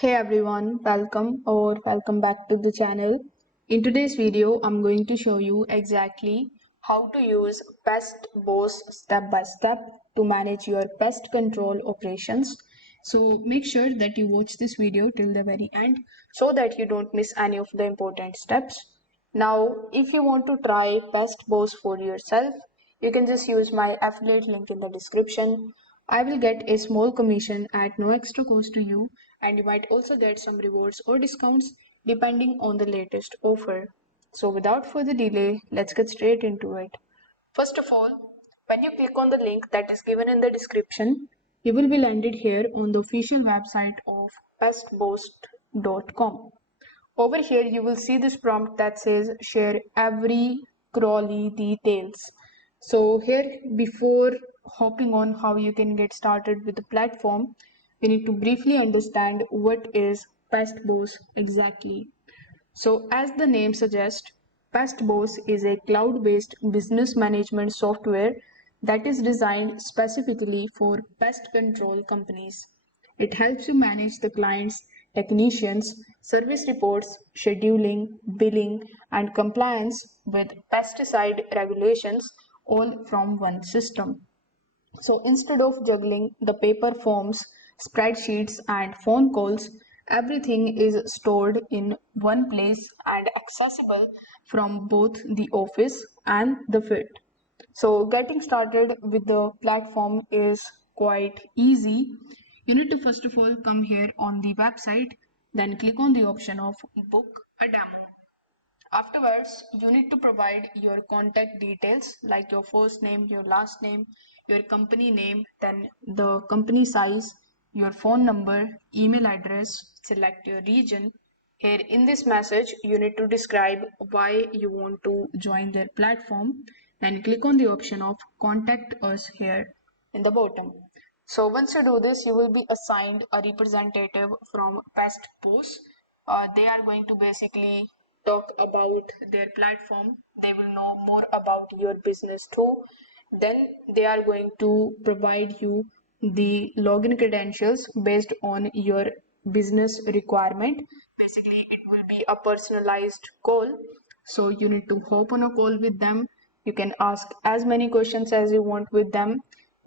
Hey everyone, welcome back to the channel. In today's video, I'm going to show you exactly how to use PestBoss step by step to manage your pest control operations. So make sure that you watch this video till the very end so that you don't miss any of the important steps. Now, if you want to try PestBoss for yourself, you can just use my affiliate link in the description. I will get a small commission at no extra cost to you, and you might also get some rewards or discounts depending on the latest offer. So, without further delay, let's get straight into it. First of all, when you click on the link that is given in the description, you will be landed here on the official website of pestboss.com. Over here, you will see this prompt that says share every crawly details. So here, before hopping on how you can get started with the platform, we need to briefly understand what is PestBoss exactly. So as the name suggests, PestBoss is a cloud-based business management software that is designed specifically for pest control companies. It helps you manage the client's technicians, service reports, scheduling, billing, and compliance with pesticide regulations all from one system. So instead of juggling the paper forms, spreadsheets, and phone calls, everything is stored in one place and accessible from both the office and the field. So getting started with the platform is quite easy. You need to first of all come here on the website, then click on the option of book a demo. Afterwards, you need to provide your contact details like your first name, your last name, your company name, then the company size, your phone number, email address, select your region. Here in this message, you need to describe why you want to join their platform. Then click on the option of contact us here in the bottom. So once you do this, you will be assigned a representative from PestBoss. They are going to basically talk about their platform. They will know more about your business too. Then they are going to provide you the login credentials based on your business requirement. Basically, it will be a personalized call. So you need to hop on a call with them. You can ask as many questions as you want with them.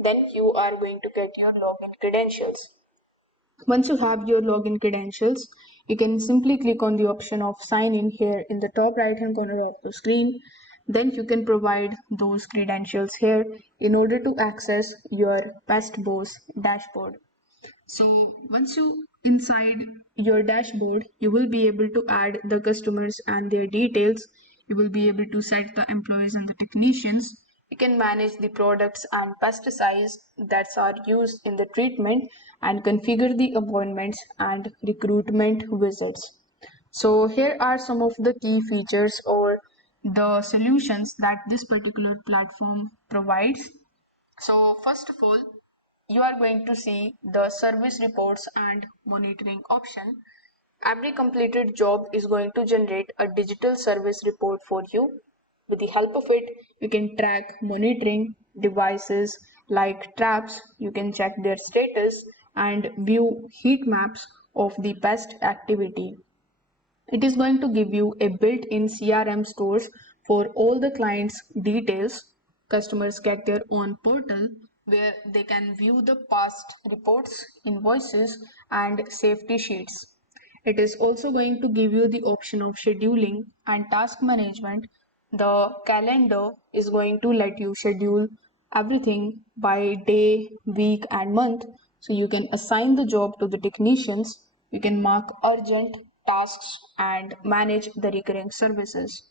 Then you are going to get your login credentials. Once you have your login credentials, you can simply click on the option of sign in here in the top right hand corner of the screen. Then you can provide those credentials here in order to access your PestBoss dashboard. So once you inside your dashboard, you will be able to add the customers and their details. You will be able to set the employees and the technicians. You can manage the products and pesticides that are used in the treatment and configure the appointments and recruitment visits. So here are some of the key features or the solutions that this particular platform provides. So first of all, you are going to see the service reports and monitoring option. Every completed job is going to generate a digital service report for you. With the help of it, you can track monitoring devices like traps, you can check their status and view heat maps of the pest activity. It is going to give you a built-in CRM stores for all the clients' details. Customers get their own portal where they can view the past reports, invoices, and safety sheets. It is also going to give you the option of scheduling and task management. The calendar is going to let you schedule everything by day, week, and month. So you can assign the job to the technicians, you can mark urgent tasks, and manage the recurring services.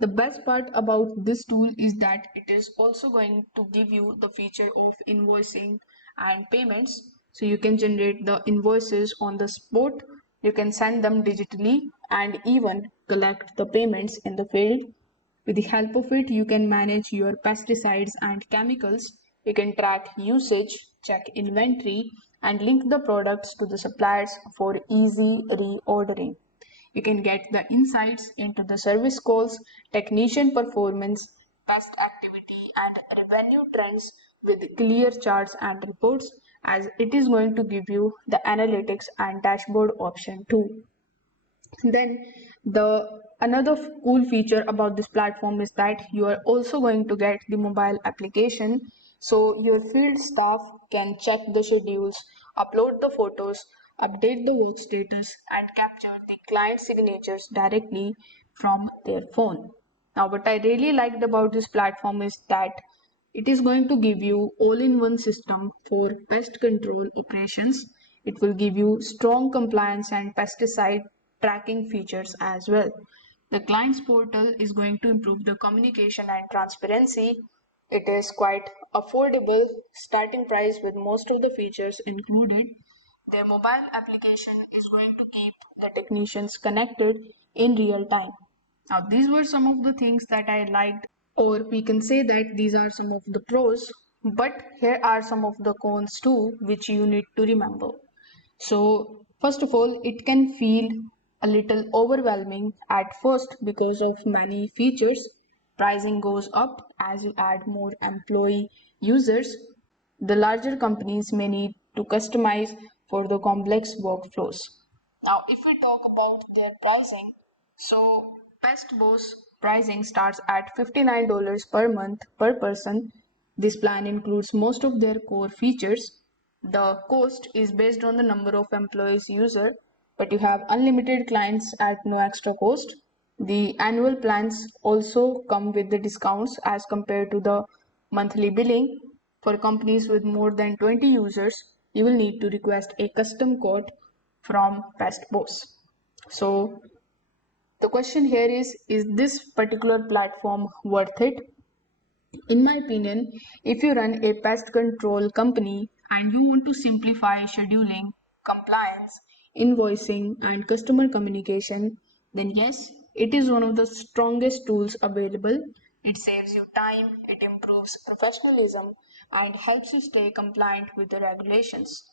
The best part about this tool is that it is also going to give you the feature of invoicing and payments. So you can generate the invoices on the spot, you can send them digitally, and even collect the payments in the field. With the help of it, you can manage your pesticides and chemicals. You can track usage, check inventory, and link the products to the suppliers for easy reordering. You can get the insights into the service calls, technician performance, pest activity, and revenue trends with clear charts and reports. as it is going to give you the analytics and dashboard option too. Then the another cool feature about this platform is that you are also going to get the mobile application, so your field staff can check the schedules, upload the photos, update the work status, and capture the client signatures directly from their phone. Now, what I really liked about this platform is that it is going to give you all-in-one system for pest control operations. It will give you strong compliance and pesticide tracking features as well. The client's portal is going to improve the communication and transparency. It is quite affordable starting price with most of the features included. Their mobile application is going to keep the technicians connected in real time. Now, these were some of the things that I liked, or we can say that these are some of the pros, but here are some of the cons too, which you need to remember. So, first of all, it can feel a little overwhelming at first because of many features. Pricing goes up as you add more employee users. The larger companies may need to customize for the complex workflows. Now, if we talk about their pricing, so PestBoss pricing starts at $59 per month per person. This plan includes most of their core features. The cost is based on the number of employees user, but you have unlimited clients at no extra cost. The annual plans also come with the discounts as compared to the monthly billing. For companies with more than 20 users, you will need to request a custom quote from PestBoss. So the question here is this particular platform worth it? In my opinion, if you run a pest control company and you want to simplify scheduling, compliance, invoicing, and customer communication, then yes, it is one of the strongest tools available. It saves you time, it improves professionalism, and helps you stay compliant with the regulations.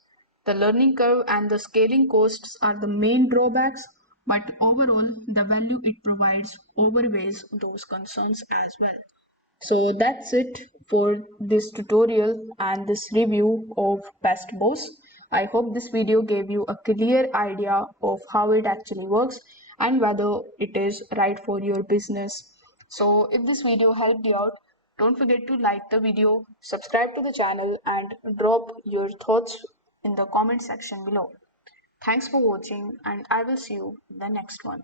The learning curve and the scaling costs are the main drawbacks, but overall, the value it provides outweighs those concerns as well. So that's it for this tutorial and this review of PestBoss. I hope this video gave you a clear idea of how it actually works and whether it is right for your business. So if this video helped you out, don't forget to like the video, subscribe to the channel, and drop your thoughts in the comment section below. Thanks for watching, and I will see you in the next one.